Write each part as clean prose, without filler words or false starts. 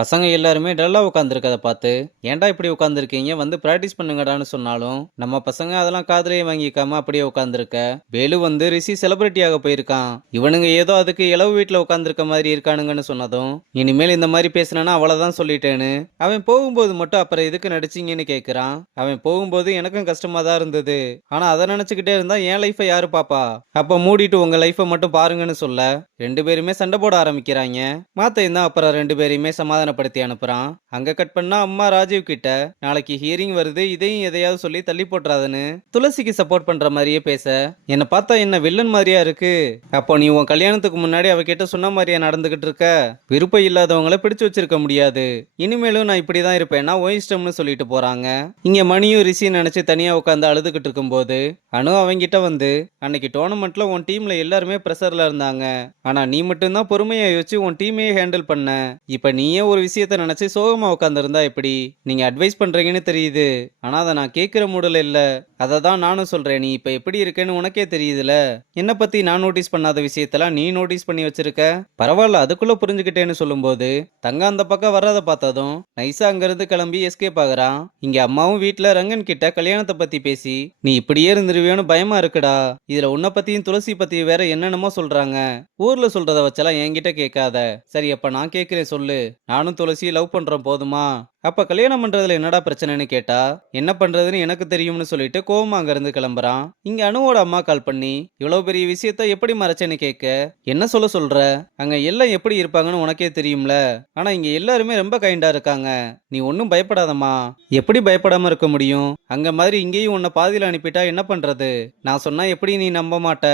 பசங்க எல்லாருமே டல்லா உட்காந்துருக்கத பார்த்து, "ஏன்டா இப்படி உட்காந்துருக்கீங்க? வந்து பிராக்டிஸ் பண்ணுங்கடான்னு" சொன்னாலும், நம்ம பசங்க அதெல்லாம் காதுலயே வாங்கிக்காம அப்படியே உட்காந்துருக்க. வேலு வந்து ரிஷி செலிபிரிட்டியாக போயிருக்கான். இவனுங்க ஏதோ அதுக்கு இளவு வீட்ல உட்காந்துருக்க மாதிரி இருக்கானுங்கன்னு சொன்னதும், இனிமேல் இந்த மாதிரி பேசுனேன்னா அவ்வளவுதான் சொல்லிட்டேன்னு, அவன் போகும்போது மட்டும் அப்புறம் எதுக்கு நடிச்சீங்கன்னு கேட்கிறான். அவன் போகும்போது எனக்கும் கஷ்டமா தான் இருந்தது. ஆனா அதை நினைச்சுக்கிட்டே இருந்தா என் லைஃபை யாரு பாப்பா? அப்ப மூடிட்டு உங்க லைஃபை மட்டும் பாருங்கன்னு சொல்ல, 2 பேருமே சண்டை போட ஆரம்பிக்கிறாங்க. மாத்தையும் தான் அப்புறம் 2 பேரையுமே சமாதானப்படுத்தி அனுப்புறான். அங்க கட் பண்ணா அம்மா ராஜீவ் கிட்ட, நாளைக்கு ஹியரிங் வருது, இதையும் எதையாவது சொல்லி தள்ளி போட்டுறாதுன்னு துளசிக்கு சப்போர்ட் பண்ற மாதிரியே பேச, என்ன பார்த்தா என்ன வில்லன் மாதிரியா இருக்கு? அப்போ நீ உன் கல்யாணத்துக்கு முன்னாடி அவகிட்ட சொன்ன மாதிரியா நடந்துகிட்டு இருக்க? விருப்பம் இல்லாதவங்கள பிடிச்சு வச்சிருக்க முடியாது. இனிமேலும் நான் இப்படிதான் இருப்பேன்னா உன் இஷ்டம்னு சொல்லிட்டு போறாங்க. இங்க மணியும் ரிஷி நினைச்சு தனியா உட்காந்து அழுதுகிட்டு இருக்கும்போது, அனு அவங்கிட்ட வந்து, அன்னைக்கு டோர்னமெண்ட்ல உன் டீம்ல எல்லாருமே பிரஷர்ல இருந்தாங்க. ஆனா நீ மட்டும்தான் பொறுமையா யோசிச்சு உன் டீமையே ஹேண்டில் பண்ண. இப்ப நீயே ஒரு விஷயத்த நினைச்சு சோகமா உட்காந்துருந்தா எப்படி? நீங்க அட்வைஸ் பண்றீங்கன்னு தெரியுது. ஆனா அதை நான் கேட்கிற மூடல இல்ல. அதை தான் நானும் சொல்றேன். நீ இப்ப எப்படி இருக்கேன்னு உனக்கே தெரியுதுல. என்ன பத்தி நான் நோட்டீஸ் பண்ணாத விஷயத்தெல்லாம் நீ நோட்டீஸ் பண்ணி வச்சிருக்க. பரவாயில்ல, அதுக்குள்ள புரிஞ்சுக்கிட்டேன்னு சொல்லும்போது, தங்க அந்த பக்கம் வர்றதை பார்த்ததும் நைஸா அங்கிருந்து கிளம்பி எஸ்கேப் ஆகுறான். இங்க அம்மாவும் வீட்ல ரங்கன் கிட்ட கல்யாணத்தை பத்தி பேசி, நீ இப்படியே இருந்துருவியோன்னு பயமா இருக்குடா. இதுல உன்னை பத்தியும் துளசி பத்தியும் வேற என்னென்னமோ சொல்றாங்க. ஊர்ல சொல்றத வச்செல்லாம் என்கிட்ட கேட்காத. சரி, அப்ப நான் கேட்கிறேன் சொல்லு. நானும் துளசியை லவ் பண்றோம், போதுமா? அப்ப கல்யாணம் பண்றதுல என்னடா பிரச்சனைன்னு கேட்டா, என்ன பண்றதுன்னு எனக்கு தெரியும்னு சொல்லிட்டு கோவமா அங்கிருந்து கிளம்புறான். இங்க அனுவோட அம்மா கால் பண்ணி, இவ்வளவு பெரிய விஷயத்த எப்படி மறைச்சேன்னு கேட்க, என்ன சொல்ற? அங்க எல்லாம் எப்படி இருப்பாங்கன்னு உனக்கே தெரியும்ல. ஆனா இங்க எல்லாருமே ரொம்ப கைண்டா இருக்காங்க. நீ ஒன்னும் பயப்படாதம்மா. எப்படி பயப்படாம இருக்க முடியும்? அங்க மாதிரி இங்கேயும் உன்னை பாதியில அனுப்பிட்டா என்ன பண்றது? நான் சொன்னா எப்படி நீ நம்ப மாட்ட?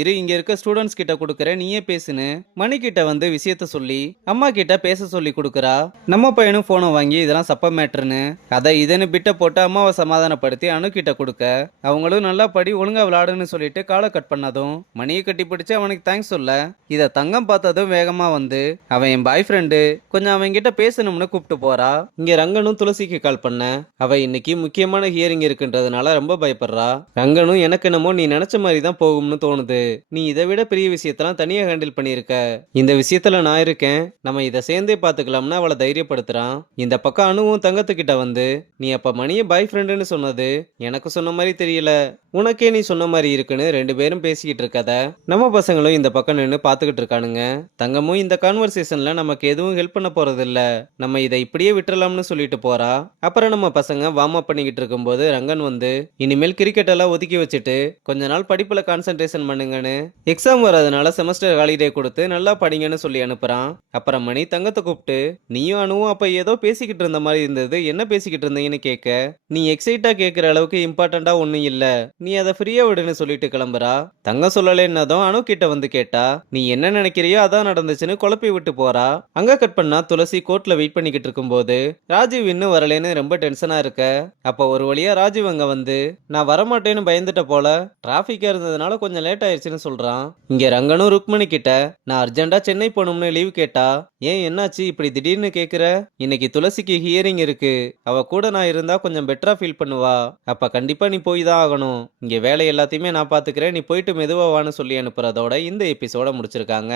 இரு, இங்க இருக்க ஸ்டூடெண்ட்ஸ் கிட்ட கொடுக்கறேன், நீயே பேசுன்னு மணி கிட்ட வந்து விஷயத்த சொல்லி அம்மா கிட்ட பேச சொல்லி கொடுக்கறா. நம்ம பையனும் போனை வாங்கி இதெல்லாம் சப்ப மேட்ருன்னு அதை இதன்னு பிட்ட போட்டு அம்மாவை சமாதானப்படுத்தி அணு கிட்ட கொடுக்க, அவங்களும் நல்லா படி ஒழுங்கா விளையாடுன்னு சொல்லிட்டு காலை கட் பண்ணதும் மணியை கட்டி பிடிச்சு அவனுக்கு தேங்க்ஸ் சொல்ல, இத தங்கம் பார்த்ததும் வேகமா வந்து அவன் என் பாய் ஃப்ரெண்டு, கொஞ்சம் அவன் கிட்ட பேசணும்னு கூப்பிட்டு போறா. இங்க ரங்கனும் துளசிக்கு கால் பண்ண, அவ இன்னைக்கு முக்கியமான ஹியரிங் இருக்குன்றதுனால ரொம்ப பயப்படுறா. ரங்கனும் எனக்கு என்னமோ நீ நினைச்ச மாதிரி தான் போகும்னு தோணுது. நீ இதை விட பெரிய விஷயத்தெல்லாம் தனியா ஹேண்டில் பண்ணியிருக்க. இந்த விஷயத்துல நான் இருக்கேன், நம்ம இதை சேர்ந்தே பார்த்துக்கலாம்னு அவளை தைரியப்படுத்துறான். இந்த பக்கம் அணுவும் தங்கத்துக்கிட்ட வந்து, நீ அப்ப மணியை பாய் ஃப்ரெண்டுன்னு சொன்னது எனக்கு சொன்ன மாதிரி தெரியல, உனக்கே நீ சொன்ன மாதிரி இருக்குன்னு 2 பேரும் பேசிக்கிட்டு இருக்கத நம்ம பசங்களும் இந்த பக்கம் நின்று பார்த்துக்கிட்டு இருக்கானுங்க. தங்கமும் இந்த கான்வர்சேஷன்ல நமக்கு எதுவும் ஹெல்ப் பண்ண போறது இல்ல, நம்ம இதை இப்படியே விட்டுறலாம்னு சொல்லிட்டு போறா. அப்புறம் நம்ம பசங்க வார்ம் அப் பண்ணிக்கிட்டு இருக்கும்போது ரங்கன் வந்து, இனிமேல் கிரிக்கெட் எல்லாம் ஒதுக்கி வச்சுட்டு கொஞ்ச நாள் படிப்புல கான்சென்ட்ரேஷன் பண்ணுங்கன்னு, எக்ஸாம் வரதுனால செமஸ்டர் ஹாலிடே கொடுத்து நல்லா படிங்கன்னு சொல்லி அனுப்புறான். அப்புறம் மணி தங்கத்தை கூப்பிட்டு, நீயும் அனுவும் அப்ப ஏதோ பேசிக்கிட்டு இருந்த மாதிரி இருந்தது, என்ன பேசிக்கிட்டு இருந்தீங்கன்னு கேட்க, நீ எக்ஸைட்டா கேட்கிற அளவுக்கு இம்பார்ட்டண்டா ஒன்னும் இல்ல, நீ அதை ஃப்ரீயா விடுன்னு சொல்லிட்டு கிளம்புறா. தங்க சொல்லலைன்னதும் அணு கிட்ட வந்து கேட்டா, நீ என்ன நினைக்கிறியோ அதான் நடந்துச்சுன்னு குழப்பி விட்டு போறா. அங்க கட் பண்ணா துளசி கோர்ட்ல வெயிட் பண்ணிக்கிட்டு இருக்கும்போது ராஜீவ் இன்னும் வரலேன்னு ரொம்ப டென்ஷனா இருக்க, அப்ப ஒரு வழியா ராஜீவ் அங்க வந்து, நான் வரமாட்டேன்னு பயந்துட்ட போல, டிராபிக்கா இருந்ததுனால கொஞ்சம் லேட் ஆயிடுச்சுன்னு சொல்றான். இங்க ரங்கனும் ருக்மணி கிட்ட, நான் அர்ஜென்டா சென்னை போகணும்னு லீவ் கேட்டா, ஏன் என்னாச்சு இப்படி திடீர்னு கேக்குற? இன்னைக்கு துளசிக்கு ஹியரிங் இருக்கு, அவ கூட நான் இருந்தா கொஞ்சம் பெட்டரா ஃபீல் பண்ணுவா. அப்ப கண்டிப்பா நீ போய் தான் ஆகணும். இங்க வேலை எல்லாத்தையுமே நான் பாத்துக்கிறேன், நீ போயிட்டு மெதுவா வான்னு சொல்லி அனுப்புறதோட இந்த எபிசோட முடிச்சிருக்காங்க.